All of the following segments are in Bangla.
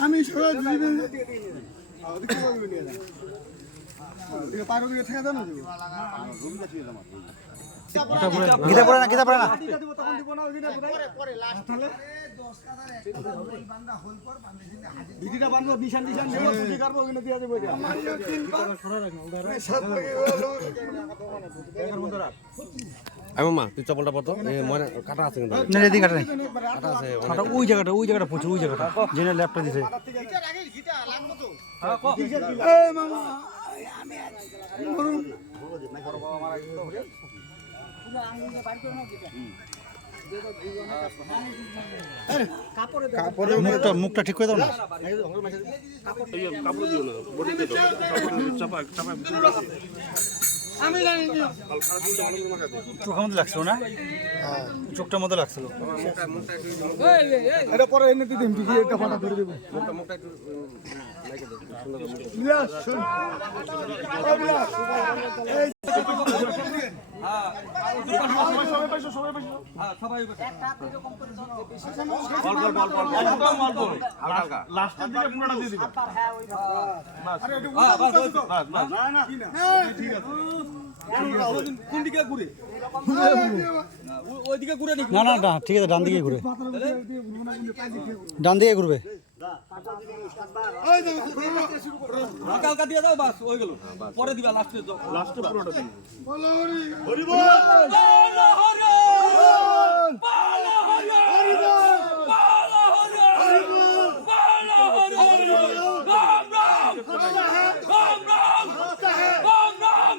আমি গীতা পড়ে না মা তুই চপলটা পড়তো মনে কাটা আছে কিন্তু কাটা নেই কাটা আছে ওই জায়গাটা প্রচুর ওই জায়গাটা জেনে ল্যাপটা দিছে মুখটা ঠিক করে দাও না চোখের মধ্যে লাগছিল না চোখটার মধ্যে লাগছিল এটা পরে এনে দিদিম ঠিক একটা ফাটা ধরে দেব লাস্টের দিকে পুরোটা দিয়ে দিবা আরে একটু ঠিক আছে কোন দিকে ঘুরে ওইদিকে ঘুরে না ঠিক আছে ডান দিকে ঘুরবে কালকা দিয়ে দাও বাস হয়ে গেল পরে দিবা লাস্টে পুরোটা দিন হরি বল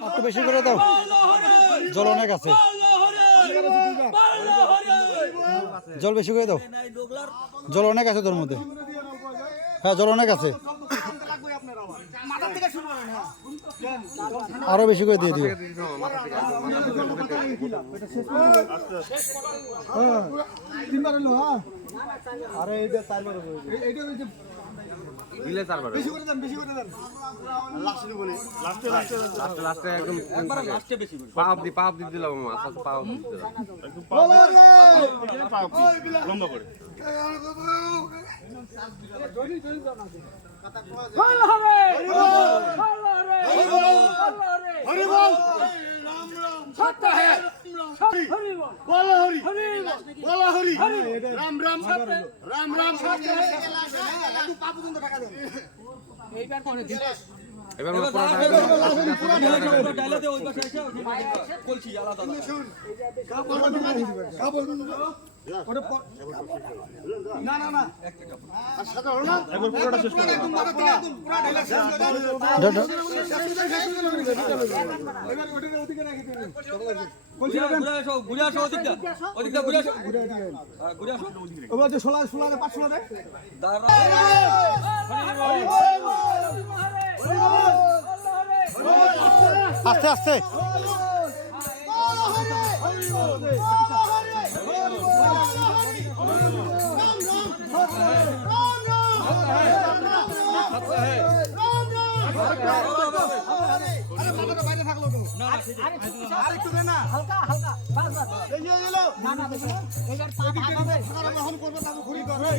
একটু বেশি করে দাও জল অনেক আছে জল বেশি করে দাও জল অনেক আছে তোর মধ্যে হ্যাঁ জল অনেক আছে আরো বেশি করে দিয়ে দিও আরে এইটা চারবার এইটা দিলে চারবার বেশি করে দেন লাস্টে একদম একবার লাস্টে বেশি করে পাপ দি দিলাম মা আচ্ছা পাপ দি দিলাম লম্বা করে হরি বল রাম রাম সত্য है हरि बोल हरि बोल हरि राम राम सत्य राम राम सत्य একটু পা পর্যন্ত টাকা দেন এইবার কোন দিন এবার ডাইলাতে ওই পাশে এসে বলছি আলাদা না আর সাদা হলো না একবার পুরোটা শেষ করে একদম পুরো ডাইলাগ শেষ করে এবার ওদিকে রেখে দিন গুড়িয়া আস্তে আস্তে হালকা এই যে এলো না এবার পা ভাবে করবে তারপর ঘুরি করবে